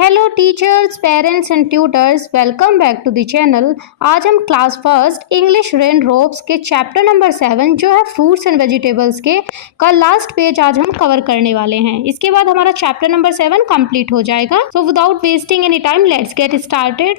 Hello teachers, parents and tutors, welcome back to the channel. आज हम class first English raindrops के chapter number 7 जो है fruits and vegetables के का लास्ट पेज आज हम कवर करने वाले हैं। इसके बाद हमारा चैप्टर नंबर 7 कंप्लीट हो जाएगा। So without wasting any time let's get started.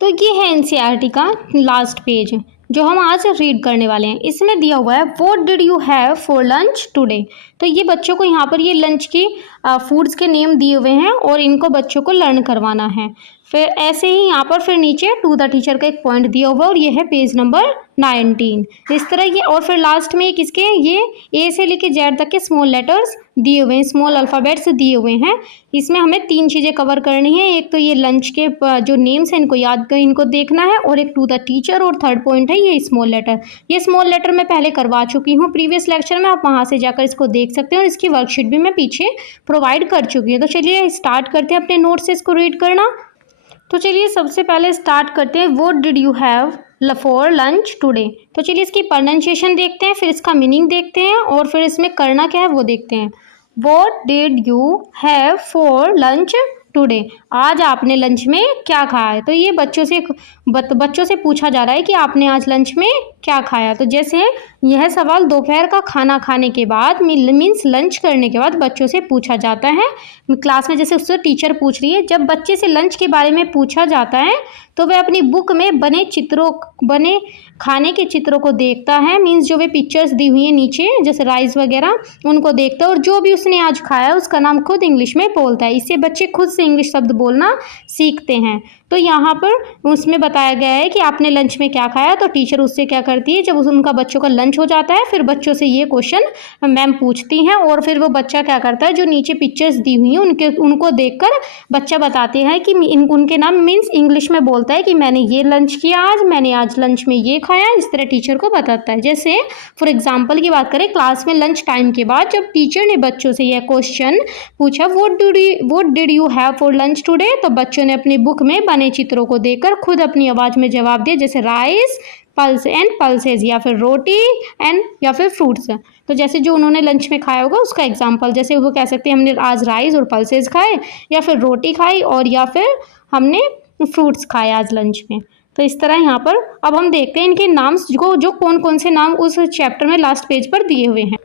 तो ये है एनसीईआरटी का लास्ट पेज जो हम आज रीड करने वाले हैं। इसमें दिया हुआ है what did you have for lunch today. तो ये बच्चों को यहाँ पर ये लंच की फूड्स के नेम दिए हुए हैं और इनको बच्चों को लर्न करवाना है। फिर ऐसे ही यहाँ पर फिर नीचे टू द टीचर का एक पॉइंट दिया हुआ है और ये है पेज नंबर 19। इस तरह ये और फिर लास्ट में किसके ये ए से लेके जेड तक के स्मॉल लेटर्स दिए हुए हैं, स्मॉल अल्फ़ाबेट्स दिए हुए हैं। इसमें हमें 3 चीज़ें कवर करनी है। एक तो ये लंच के जो नेम्स हैं इनको याद कर इनको देखना है, और एक टू द टीचर, और थर्ड पॉइंट है ये स्मॉल लेटर। ये स्मॉल लेटर मैं पहले करवा चुकी हूँ प्रीवियस लेक्चर में, आप वहाँ से जाकर इसको देख सकते हैं और इसकी वर्कशीट भी मैं पीछे प्रोवाइड कर चुकी हूँ। तो चलिए स्टार्ट करते हैं अपने नोट्स से इसको रीड करना। तो चलिए सबसे पहले स्टार्ट करते हैं what did you have for lunch today. तो चलिए इसकी प्रोनाउंसिएशन देखते हैं, फिर इसका मीनिंग देखते हैं और फिर इसमें करना क्या है वो देखते हैं। What did you have for lunch today, आज आपने लंच में क्या खाया है। तो ये बच्चों से पूछा जा रहा है कि आपने आज लंच में क्या खाया। तो जैसे यह सवाल दोपहर का खाना खाने के बाद मीन्स लंच करने के बाद बच्चों से पूछा जाता है क्लास में। जैसे उससे टीचर पूछ रही है, जब बच्चे से लंच के बारे में पूछा जाता है तो वह अपनी बुक में बने खाने के चित्रों को देखता है। मीन्स जो वे पिक्चर्स दी हुई है नीचे जैसे राइस वगैरह उनको देखता है और जो भी उसने आज खाया उसका नाम खुद इंग्लिश में बोलता है। इससे बच्चे खुद से इंग्लिश शब्द बोलना सीखते हैं। तो यहाँ पर उसमें बताया गया है कि आपने लंच में क्या खाया। तो टीचर उससे क्या करती है, जब उनका बच्चों का लंच हो जाता है फिर बच्चों से ये क्वेश्चन मैम पूछती हैं और फिर वो बच्चा क्या करता है, जो नीचे पिक्चर्स दी हुई हैं उनको देखकर बच्चा बताते हैं कि उनके नाम मीन्स इंग्लिश में बोलता है कि मैंने ये लंच किया आज, मैंने आज लंच में ये खाया। इस तरह टीचर को बताता है। जैसे फॉर एग्जाम्पल की बात करें, क्लास में लंच टाइम के बाद जब टीचर ने बच्चों से यह क्वेश्चन पूछा what did you have for lunch today, तो बच्चों ने अपनी बुक में बने चित्रों को देखकर खुद अपनी आवाज़ में जवाब दिया, जैसे राइस पल्सेस या फिर रोटी या फिर फ्रूट्स। तो जैसे जो उन्होंने लंच में खाया होगा उसका एग्जाम्पल, जैसे वो कह सकते हैं हमने आज राइस और पल्सेस खाए, या फिर रोटी खाई, और या फिर हमने फ्रूट्स खाए आज लंच में। तो इस तरह यहाँ पर अब हम देखते हैं इनके नाम्स जो कौन कौन से नाम उस चैप्टर में लास्ट पेज पर दिए हुए हैं।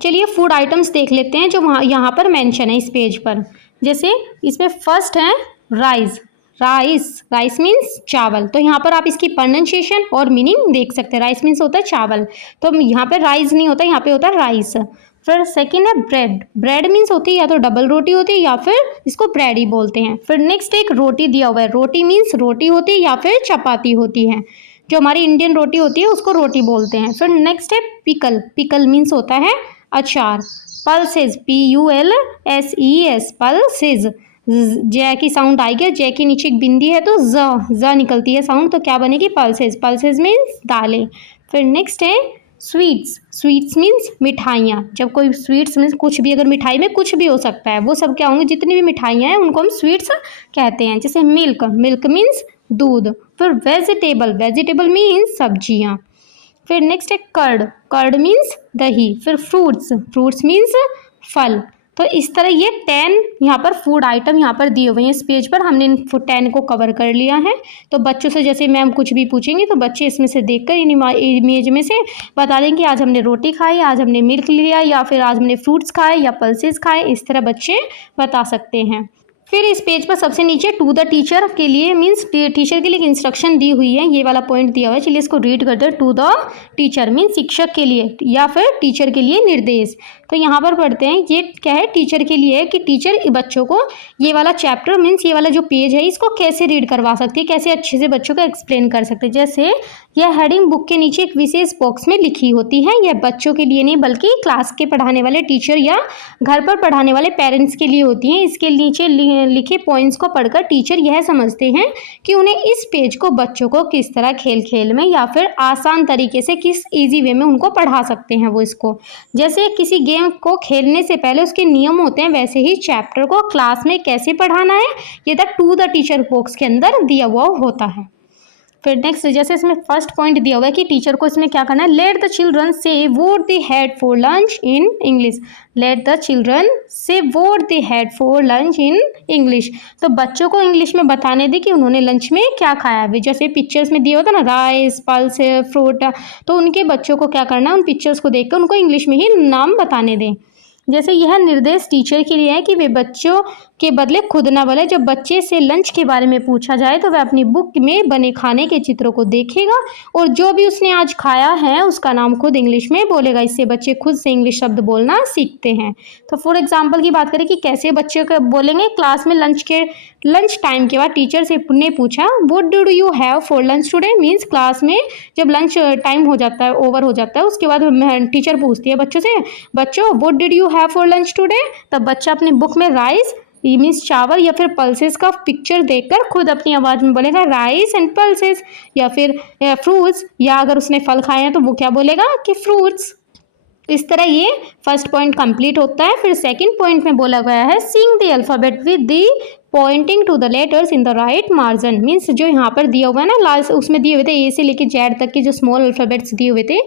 चलिए फूड आइटम्स देख लेते हैं जो यहाँ पर मेंशन है इस पेज पर। जैसे इसमें फर्स्ट है राइस मीन्स चावल। तो यहाँ पर आप इसकी प्रोनाउंसिएशन और मीनिंग देख सकते हैं। राइस मीन्स होता है चावल, तो यहाँ पे राइस नहीं होता, यहाँ पे होता है राइस। फिर सेकंड है ब्रेड मीन्स होती है या तो डबल रोटी होती है या फिर इसको ब्रेड ही बोलते हैं। फिर नेक्स्ट एक रोटी दिया हुआ है, रोटी मीन्स रोटी होती है या फिर चपाती होती है। जो हमारी इंडियन रोटी होती है उसको रोटी बोलते हैं। फिर नेक्स्ट है पिकल मीन्स होता है अचार। पल्सेस PULSES पल्सेस, जय की साउंड आई गया, जय के नीचे एक बिंदी है तो ज निकलती है साउंड, तो क्या बनेगी पल्सेस मीन्स दालें। फिर नेक्स्ट है स्वीट्स मीन्स मिठाइयाँ। जब कोई स्वीट्स मीन्स कुछ भी, अगर मिठाई में कुछ भी हो सकता है, वो सब क्या होंगे, जितनी भी मिठाइयाँ हैं उनको हम स्वीट्स कहते हैं। जैसे मिल्क मीन्स दूध। फिर वेजिटेबल मीन्स सब्जियाँ। फिर नेक्स्ट है कर्ड मीन्स दही। फिर फ्रूट्स मीन्स फल। तो इस तरह ये 10 यहाँ पर फूड आइटम यहाँ पर दिए हुए हैं इस पेज पर। हमने इन 10 को कवर कर लिया है। तो बच्चों से जैसे मैम कुछ भी पूछेंगे तो बच्चे इसमें से देखकर इन इमेज में से बता देंगे आज हमने रोटी खाई, आज हमने मिल्क लिया, या फिर आज हमने फ्रूट्स खाए या पल्सेस खाए। इस तरह बच्चे बता सकते हैं। फिर इस पेज पर सबसे नीचे टू द टीचर के लिए मीन्स टीचर के लिए इंस्ट्रक्शन दी हुई है, ये वाला पॉइंट दिया हुआ है। चलिए इसको रीड करते हैं। टू द टीचर मीन्स शिक्षक के लिए या फिर टीचर के लिए निर्देश। तो यहाँ पर पढ़ते हैं, ये क्या है, टीचर के लिए है कि टीचर बच्चों को ये वाला चैप्टर मीन्स ये वाला जो पेज है इसको कैसे रीड करवा सकती है, कैसे अच्छे से बच्चों को एक्सप्लेन कर सकते हैं। जैसे यह हेडिंग बुक के नीचे एक विशेष बॉक्स में लिखी होती है। यह बच्चों के लिए नहीं बल्कि क्लास के पढ़ाने वाले टीचर या घर पर पढ़ाने वाले पेरेंट्स के लिए होती हैं। इसके नीचे लिखे पॉइंट्स को पढ़कर टीचर यह समझते हैं कि उन्हें इस पेज को बच्चों को किस तरह खेल में या फिर आसान तरीके से किस ईजी वे में उनको पढ़ा सकते हैं वो इसको। जैसे किसी गेम को खेलने से पहले उसके नियम होते हैं, वैसे ही चैप्टर को क्लास में कैसे पढ़ाना है ये टू द टीचर बॉक्स के अंदर दिया हुआ होता है। फिर नेक्स्ट जैसे इसमें फर्स्ट पॉइंट दिया हुआ है कि टीचर को इसमें क्या करना है, let the children say what they had for lunch in English. Let the children say what they had for lunch in English. तो बच्चों को इंग्लिश में बताने दे कि उन्होंने लंच में क्या खाया है। जैसे पिक्चर्स में दिया होता है ना, राइस, पल्स, फ्रूट, तो उनके बच्चों को क्या करना है, उन पिक्चर्स को देख कर उनको इंग्लिश में ही नाम बताने दें। जैसे यह निर्देश टीचर के लिए है कि वे बच्चों के बदले खुद ना बोले। जब बच्चे से लंच के बारे में पूछा जाए तो वह अपनी बुक में बने खाने के चित्रों को देखेगा और जो भी उसने आज खाया है उसका नाम खुद इंग्लिश में बोलेगा। इससे बच्चे खुद से इंग्लिश शब्द बोलना सीखते हैं। तो फॉर एग्जांपल की बात करें कि कैसे बच्चे को बोलेंगे, क्लास में लंच टाइम के बाद टीचर से ने पूछा what did you have for lunch today. Means class में जब लंच टाइम हो जाता है, ओवर हो जाता है, उसके बाद टीचर पूछती है बच्चों से, बच्चों what did you have for lunch today. तब बच्चा अपनी बुक में राइस मीन्स चावल या फिर पल्सेस का पिक्चर देखकर खुद अपनी आवाज़ में बोलेगा राइस एंड पल्सेस, या फिर फ्रूट्स, या अगर उसने फल खाए हैं तो वो क्या बोलेगा कि फ्रूट्स। इस तरह ये फर्स्ट पॉइंट कंप्लीट होता है। फिर सेकंड पॉइंट में बोला गया है sing the alphabet with the pointing to the letters in the right margin. Means जो यहाँ पर दिया हुआ है ना, लास्ट उसमें दिए हुए थे ए से लेके जेड तक के जो स्मॉल अल्फ़ाबेट्स दिए हुए थे,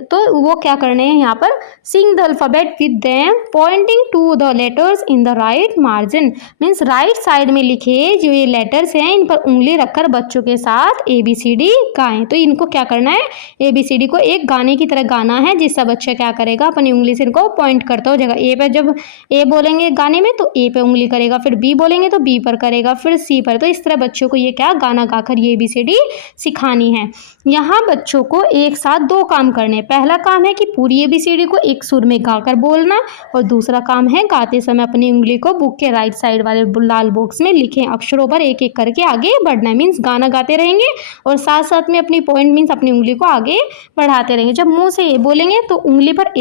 तो वो क्या करने हैं यहाँ पर, sing the alphabet with them pointing to the letters in the right margin. Means right side में लिखे जो ये लेटर्स हैं इन पर उंगली रखकर बच्चों के साथ ABCD गाएं। तो इनको क्या करना है, ABCD को एक गाने की तरह गाना है, जिससे बच्चा क्या करेगा, अपनी उंगली से इनको पॉइंट करता हो जाएगा। ए पे जब ए बोलेंगे गाने में तो ए पे उंगली करेगा, फिर बी बोलेंगे तो बी पर करेगा, फिर सी पर। तो इस तरह बच्चों को ये क्या गाना गाकर ये ABCD सिखानी है। यहाँ बच्चों को एक साथ दो काम करने हैं। पहला काम है कि पूरी ABCD को एक सुर में गाकर बोलना, और दूसरा काम है गाते समय अपनी उंगली को बुक के राइट साइड वाले लाल बॉक्स में लिखे अक्षरों पर एक एक करके आगे बढ़ना है। मीन्स गाना गाते रहेंगे और साथ साथ में अपनी पॉइंट मीन्स अपनी उंगली को आगे बढ़ाते रहेंगे। जब मुंह से ए बोलेंगे तो उंगली पर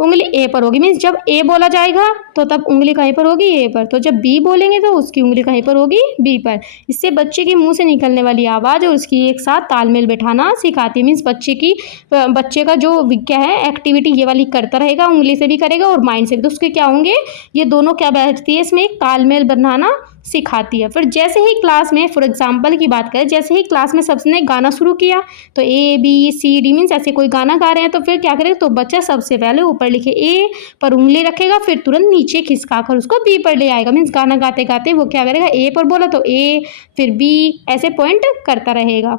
उंगली ए पर होगी। मीन्स जब ए बोला जाएगा तो तब उंगली कहीं पर होगी, ए पर। तो जब बी बोलेंगे तो उसकी उंगली कहीं पर होगी, बी पर। इससे बच्चे के मुंह से निकलने वाली आवाज़ और उसकी एक साथ तालमेल बैठाना सिखाती है। मीन्स बच्चे का जो क्या है एक्टिविटी ये वाली करता रहेगा, उंगली से भी करेगा और माइंड से भी। तो उसके क्या होंगे, ये दोनों क्या बैठती है, इसमें एक तालमेल बनाना सिखाती है। फिर जैसे ही क्लास में फॉर एग्जांपल की बात करें, जैसे ही क्लास में सबने गाना शुरू किया तो ABCD मीन्स ऐसे कोई गाना गा रहे हैं तो फिर क्या करेगा, तो बच्चा सबसे पहले ऊपर लिखे ए पर उंगली रखेगा, फिर तुरंत नीचे खिसका कर उसको बी पर ले आएगा। मीन्स गाना गाते गाते वो क्या करेगा, ए पर बोला तो ए, फिर बी, ऐसे पॉइंट करता रहेगा,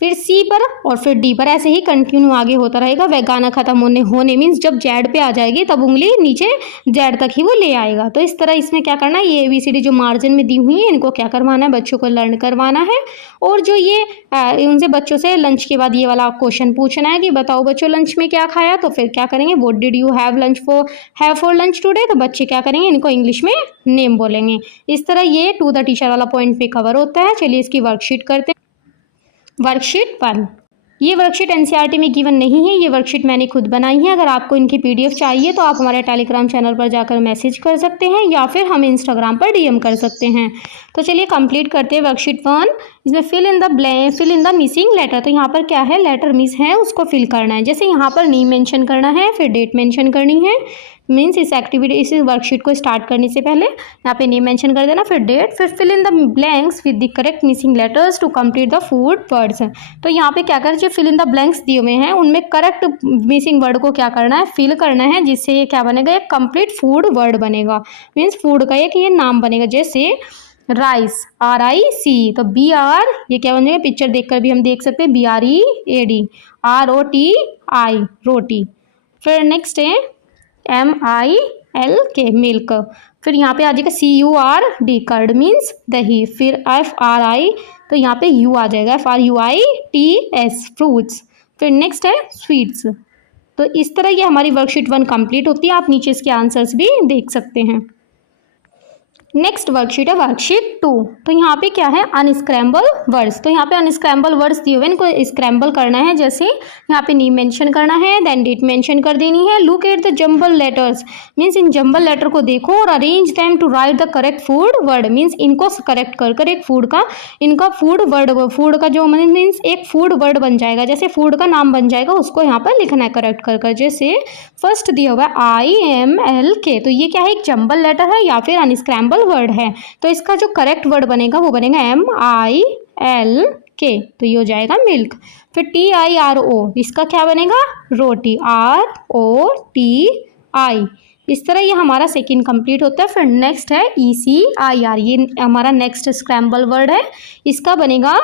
फिर सी पर और फिर डी पर, ऐसे ही कंटिन्यू आगे होता रहेगा। वह गाना खत्म होने मीन्स जब जेड पे आ जाएगी तब उंगली नीचे जेड तक ही वो ले आएगा। तो इस तरह इसमें क्या करना है, ये ABCD जो मार्जिन में दी हुई है इनको क्या करवाना है, बच्चों को लर्न करवाना है। और जो ये उनसे बच्चों से लंच के बाद ये वाला क्वेश्चन पूछना है कि बताओ बच्चों लंच में क्या खाया। तो फिर क्या करेंगे, what did you have for lunch today. तो बच्चे क्या करेंगे, इनको इंग्लिश में नेम बोलेंगे। इस तरह ये टू द टीचर वाला पॉइंट पे कवर होता है। चलिए इसकी वर्कशीट करते हैं। वर्कशीट 1, ये वर्कशीट NCERT में गिवन नहीं है, ये वर्कशीट मैंने खुद बनाई है। अगर आपको इनकी PDF चाहिए तो आप हमारे टेलीग्राम चैनल पर जाकर मैसेज कर सकते हैं या फिर हम इंस्टाग्राम पर DM कर सकते हैं। तो चलिए कंप्लीट करते हैं वर्कशीट 1। इसमें fill in the missing letter. तो यहाँ पर क्या है, लेटर मिस है उसको फिल करना है। जैसे यहाँ पर नेम मेंशन करना है, फिर डेट मेंशन करनी है। मीन्स इस वर्कशीट को स्टार्ट करने से पहले यहाँ पे नेम मेंशन कर देना, फिर डेट, फिर fill in the blanks with the correct missing letters to complete the food words. तो यहाँ पे क्या कर, जो फिल इन द ब्लैंक्स दिए हुए हैं उनमें करेक्ट मिसिंग वर्ड को क्या करना है, फिल करना है, जिससे ये क्या बनेगा, एक कंप्लीट फूड वर्ड बनेगा। मीन्स फूड का एक ये नाम बनेगा। जैसे राइस, RIC, तो BR ये क्या बनेगा, पिक्चर देखकर भी हम देख सकते हैं, BREAD, ROTI रोटी। फिर नेक्स्ट है MILK मिल्क। फिर यहाँ पे आ जाएगा CURD कर्ड मीन्स दही। फिर FRI तो यहाँ पे U आ जाएगा, FRUITS फ्रूट्स। फिर नेक्स्ट है स्वीट्स। तो इस तरह ये हमारी वर्कशीट 1 कंप्लीट होती है। आप नीचे इसके आंसर्स भी देख सकते हैं। नेक्स्ट वर्कशीट है वर्कशीट 2। तो यहाँ पे क्या है, अनस्क्रैम्बल वर्ड्स। तो यहाँ पे अनस्क्रैम्बल वर्ड्स दिए हुए, इनको स्क्रैम्बल करना है। जैसे यहाँ पे नेम मेंशन करना है, देन डेट मेंशन कर देनी है। Look at the jumble letters, means इन जंबल लेटर को देखो और arrange them to write the correct food word. Means इनको करेक्ट कर एक फूड का, इनका फूड वर्ड का जो मीन्स एक फूड वर्ड बन जाएगा, जैसे फूड का नाम बन जाएगा, उसको यहाँ पर लिखना है करेक्ट कर। जैसे फर्स्ट दिया हुआ है IMLK, तो ये क्या है, एक जंबल लेटर है या फिर अनस्क्रैम्बल स्क्रैम्बल वर्ड है, तो इसका जो करेक्ट वर्ड बनेगा वो बनेगा MILK, तो ये हो जाएगा मिल्क। फिर TIRO, इसका क्या बनेगा? रोटी, ROTI। इस तरह ये हमारा सेकंड कंप्लीट होता है। फिर नेक्स्ट है ECIR, ये हमारा नेक्स्ट स्क्रैम्बल वर्ड है, इसका बनेगा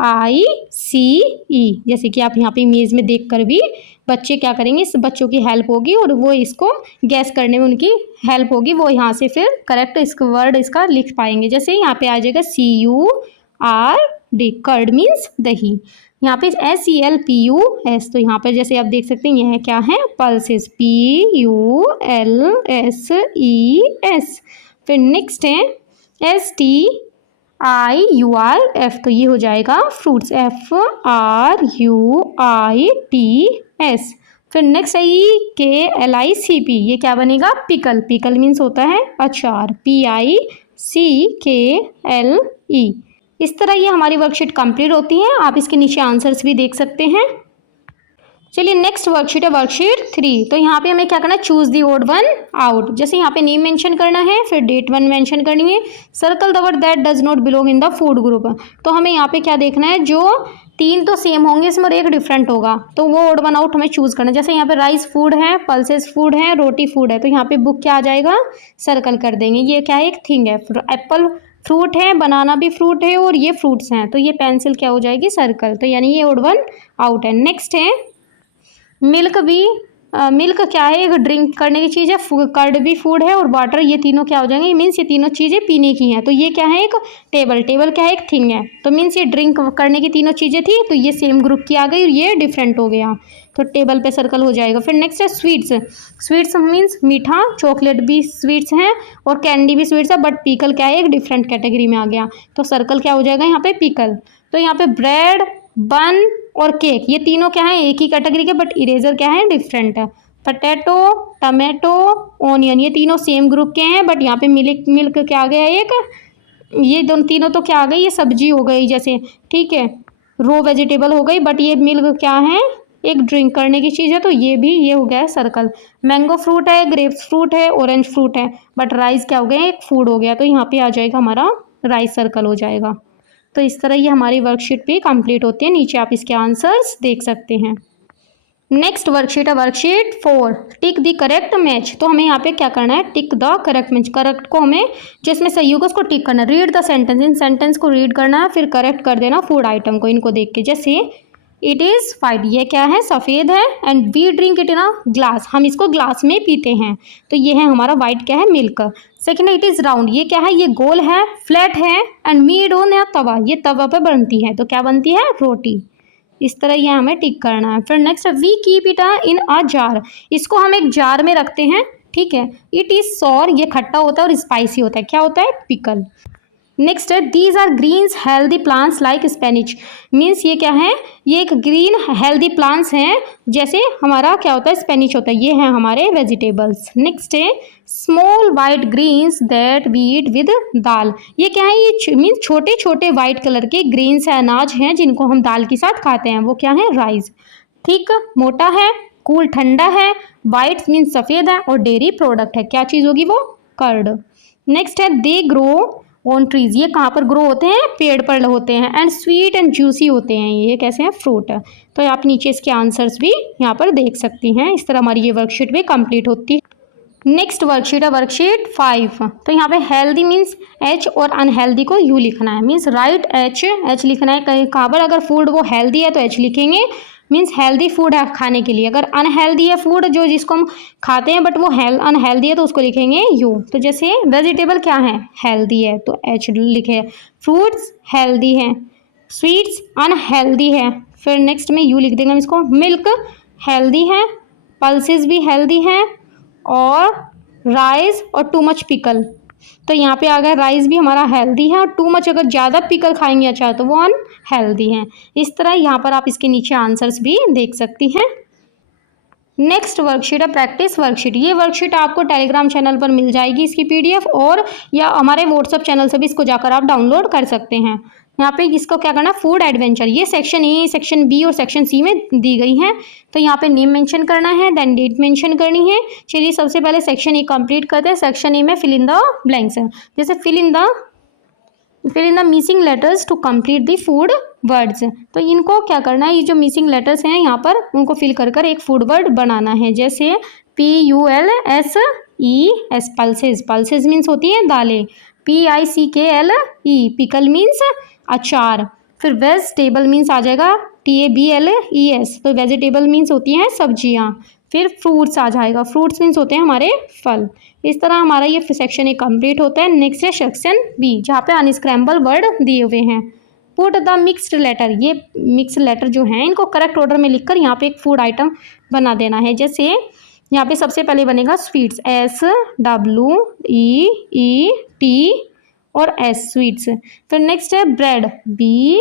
RICE। जैसे कि आप यहाँ पे इमेज में देखकर भी बच्चे क्या करेंगे, इस बच्चों की हेल्प होगी और वो इसको गैस करने में उनकी हेल्प होगी, वो यहाँ से फिर करेक्ट इसका वर्ड इसका लिख पाएंगे। जैसे यहाँ पे आ जाएगा CURD, कर्ड मीन्स दही। यहाँ पे SELPUS, तो यहाँ पे जैसे आप देख सकते हैं यह क्या है? Pulses, PULSES। फिर नेक्स्ट है STIURF, तो ये हो जाएगा फ्रूट्स, FRUITS। फिर नेक्स्ट है KLICP, ये क्या बनेगा? पिकल, पिकल मीन्स होता है अचार, PICKLE। इस तरह ये हमारी वर्कशीट कंप्लीट होती है। आप इसके नीचे आंसर्स भी देख सकते हैं। चलिए नेक्स्ट वर्कशीट है वर्कशीट 3। तो यहाँ पे हमें क्या करना है? Choose the odd one out. जैसे यहाँ पे नेम मेंशन करना है, फिर डेट वन मेंशन करनी है, circle the word that does not belong in the food group. तो हमें यहाँ पे क्या देखना है? जो 3 तो सेम होंगे इसमें और एक डिफरेंट होगा, तो वो ओड वन आउट हमें चूज करना है। जैसे यहाँ पे राइस फूड है, पल्सेस फूड है, रोटी फूड है, तो यहाँ पे बुक क्या आ जाएगा? सर्कल कर देंगे। ये क्या है? एक थिंग है। एप्पल फ्रूट है, बनाना भी फ्रूट है और ये फ्रूट्स हैं, तो ये पेंसिल क्या हो जाएगी? सर्कल। तो यानी ये ओड वन आउट है। नेक्स्ट है मिल्क भी, मिल्क क्या है? एक ड्रिंक करने की चीज़ है, कर्ड भी फूड है और वाटर, ये तीनों क्या हो जाएंगे? मीन्स ये तीनों चीज़ें पीने की हैं, तो ये क्या है? एक टेबल, टेबल क्या है? एक थिंग है, तो मीन्स ये ड्रिंक करने की तीनों चीज़ें थी, तो ये सेम ग्रुप की आ गई और ये डिफरेंट हो गया, तो टेबल पे सर्कल हो जाएगा। फिर नेक्स्ट है स्वीट्स, स्वीट्स मीन्स मीठा, चॉकलेट भी स्वीट्स हैं और कैंडी भी स्वीट्स है, बट पीकल क्या है? एक डिफरेंट कैटेगरी में आ गया, तो सर्कल क्या हो जाएगा यहाँ पे? पीकल। तो यहाँ पे ब्रेड, बन और केक, ये तीनों क्या है? एक ही कैटेगरी के, बट इरेजर क्या है? डिफरेंट है। पोटैटो, टमाटो, ऑनियन, ये तीनों सेम ग्रुप के हैं, बट यहाँ पे मिल्क क्या आ गया? एक, ये दोनों तीनों तो क्या आ गई? ये सब्जी हो गई जैसे, ठीक है, रो वेजिटेबल हो गई, बट ये मिल्क क्या है? एक ड्रिंक करने की चीज़ है, तो ये भी ये हो गया है सर्कल। मैंगो फ्रूट है, ग्रेप्स फ्रूट है, ऑरेंज फ्रूट है, बट राइस क्या हो गया? एक फूड हो गया, तो यहाँ पे आ जाएगा हमारा राइस, सर्कल हो जाएगा। तो इस तरह ये हमारी वर्कशीट पे कंप्लीट होती है। नीचे आप इसके आंसर्स देख सकते हैं। नेक्स्ट वर्कशीट है worksheet 4, tick the correct match. तो हमें यहाँ पे क्या करना है? Tick the correct match, correct को हमें जिसमें सही होगा उसको टिक करना है। Read the sentence, in sentence को रीड करना है, फिर करेक्ट कर देना फूड आइटम को इनको देख के। जैसे इट इज़ वाइट, ये क्या है? सफ़ेद है, and we drink it in a glass, हम इसको ग्लास में पीते हैं, तो ये है हमारा वाइट क्या है? Milk. Second, it is round, ये क्या है? ये गोल है, फ्लैट है, एंड मेड ऑन या तवा, ये तवा पर बनती है, तो क्या बनती है? रोटी। इस तरह ये हमें टिक करना है। फिर next, we keep it in a jar, इसको हम एक जार में रखते हैं, ठीक है। इट इज़ सॉर, ये खट्टा होता है और स्पाइसी होता है, क्या होता है? पिकल। नेक्स्ट है these are greens healthy plants like spinach, means ये क्या है? ये एक ग्रीन हेल्दी प्लांट्स हैं, जैसे हमारा क्या होता है? स्पेनिच होता है, ये हैं हमारे वेजिटेबल्स। नेक्स्ट है small white greens that we eat with dal, ये क्या है? ये मीन्स छोटे छोटे वाइट कलर के ग्रीन्स है, अनाज हैं जिनको हम दाल के साथ खाते हैं, वो क्या है? राइस। ठीक, मोटा है, कूल ठंडा है, वाइट मीन्स सफ़ेद है, और डेयरी प्रोडक्ट है, क्या चीज़ होगी? वो कर्ड। नेक्स्ट है दे ग्रो ऑन ट्रीज, ये कहाँ पर ग्रो होते हैं? पेड़ पर होते हैं, एंड स्वीट एंड जूसी होते हैं, ये कैसे हैं? फ्रूट है। तो आप नीचे इसके आंसर्स भी यहाँ पर देख सकती हैं। इस तरह हमारी ये वर्कशीट भी कंप्लीट होती है। नेक्स्ट वर्कशीट है वर्कशीट 5। तो यहाँ पे हेल्दी मीन्स H और अनहेल्दी को U लिखना है, मीन्स राइट H लिखना है। कहीं कहाँ पर अगर फूड वो हेल्दी है तो H लिखेंगे, मीन्स हेल्दी फूड है खाने के लिए। अगर अनहेल्दी है फूड जो जिसको हम खाते हैं बट वो अनहेल्दी है तो उसको लिखेंगे U। तो जैसे वेजिटेबल क्या है? हेल्दी है, तो H लिखे। फ्रूट्स हेल्दी हैं, स्वीट्स अनहेल्दी है, फिर नेक्स्ट में U लिख देंगे हम इसको। मिल्क हेल्दी है, पल्सेस भी हेल्दी हैं, और राइस और टू मच पिकल, तो यहाँ पे आ गया राइस भी हमारा हेल्दी है, और टू मच अगर ज़्यादा पिकल खाएंगे अच्छा तो वो अनहेल्दी हैं। इस तरह यहाँ पर आप इसके नीचे आंसर्स भी देख सकती हैं। नेक्स्ट वर्कशीट है प्रैक्टिस वर्कशीट। ये वर्कशीट आपको टेलीग्राम चैनल पर मिल जाएगी इसकी PDF, और या हमारे व्हाट्सएप चैनल से भी इसको जाकर आप डाउनलोड कर सकते हैं। यहाँ पे इसको क्या करना, फूड एडवेंचर, ये सेक्शन ए, सेक्शन बी और सेक्शन सी में दी गई हैं। तो यहाँ पे नेम मेंशन करना है, देन डेट मेंशन करनी है। चलिए सबसे पहले सेक्शन ए कंप्लीट करते हैं। सेक्शन ए में फिल इन द ब्लैंक्स है, जैसे fill in the missing letters to complete the food words. तो इनको क्या करना है, ये जो मिसिंग लेटर्स हैं यहाँ पर उनको फिल कर एक फूड वर्ड बनाना है। जैसे PULSES, पल्सेस, पल्सेस मीन्स होती है दालें। PICKLE, पिकल मीन्स अचार। फिर वेजिटेबल मीन्स आ जाएगा TABLES, तो वेजिटेबल मीन्स होती हैं सब्जियाँ। फिर फ्रूट्स आ जाएगा, फ्रूट्स मीन्स होते हैं हमारे फल। इस तरह हमारा ये सेक्शन ए कंप्लीट होता है। नेक्स्ट है सेक्शन बी, जहाँ पे अनस्क्रैम्बल वर्ड दिए हुए हैं। पुट द मिक्स्ड लेटर, ये मिक्स्ड लेटर जो हैं इनको करेक्ट ऑर्डर में लिखकर यहाँ पे एक फूड आइटम बना देना है। जैसे यहाँ पे सबसे पहले बनेगा स्वीट्स, SWEET और S, स्वीट्स। फिर नेक्स्ट है ब्रेड, BREAD।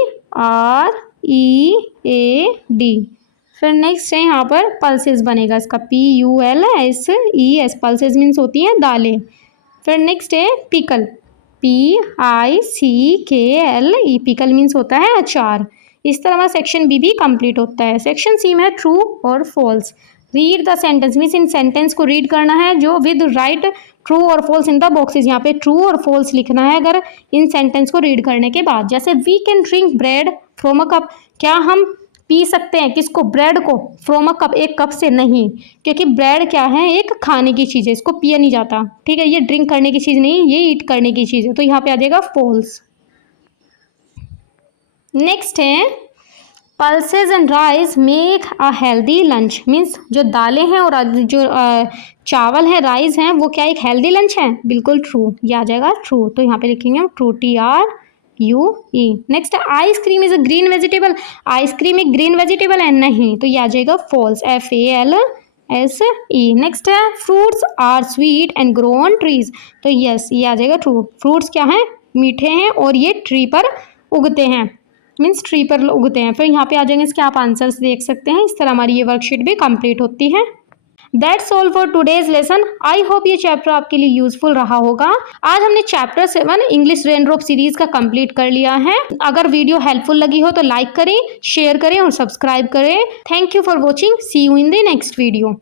फिर नेक्स्ट है यहाँ पर पल्सेस बनेगा इसका, PULSES, पल्सेस मीन्स होती हैं दालें। फिर नेक्स्ट है पिकल, PICKLE, पिकल मीन्स होता है अचार। इस तरह हमारा सेक्शन बी भी कंप्लीट होता है। सेक्शन सी में ट्रू और false. Read the sentence means इन सेंटेंस को रीड करना है, जो विद राइट ट्रू और फॉल्स इन द बॉक्सेस। यहाँ पे ट्रू और फॉल्स लिखना है अगर इन सेंटेंस को रीड करने के बाद। जैसे we can drink bread from a cup, क्या हम पी सकते हैं किसको, ब्रेड को, फ्रॉम अ कप, एक कप से नहीं, क्योंकि ब्रेड क्या है, एक खाने की चीज़ है, इसको पिया नहीं जाता। ठीक है, ये ड्रिंक करने की चीज़ नहीं, ये ईट करने की चीज़ है। तो यहाँ पे आ जाएगा फॉल्स। नेक्स्ट है pulses and rice make a healthy lunch, means जो दालें हैं और जो चावल है, राइस हैं, वो क्या एक हेल्दी लंच है, बिल्कुल ट्रू, ये आ जाएगा ट्रू। तो यहाँ पे लिखेंगे हम true, TRUE। Next ice cream is a green vegetable, ice cream एक ग्रीन वेजिटेबल है, नहीं, तो ये आ जाएगा फॉल्स, FALSE। नेक्स्ट है fruits are sweet and grow on trees, तो यस, ये आ जाएगा ट्रू। फ्रूट्स क्या है, मीठे हैं और ये ट्री पर उगते हैं, मीन्स ट्री पर उगते हैं। फिर यहाँ पे आ जाएंगे इसके आप आंसर्स देख सकते हैं। इस तरह हमारी ये वर्कशीट भी कंप्लीट होती है। That's all for today's lesson. I hope ये चैप्टर आपके लिए यूजफुल रहा होगा। आज हमने चैप्टर 7 इंग्लिश रेनड्रॉप सीरीज का कंप्लीट कर लिया है। अगर वीडियो हेल्पफुल लगी हो तो लाइक करें, शेयर करें और सब्सक्राइब करें। Thank you for watching, see you in the next video.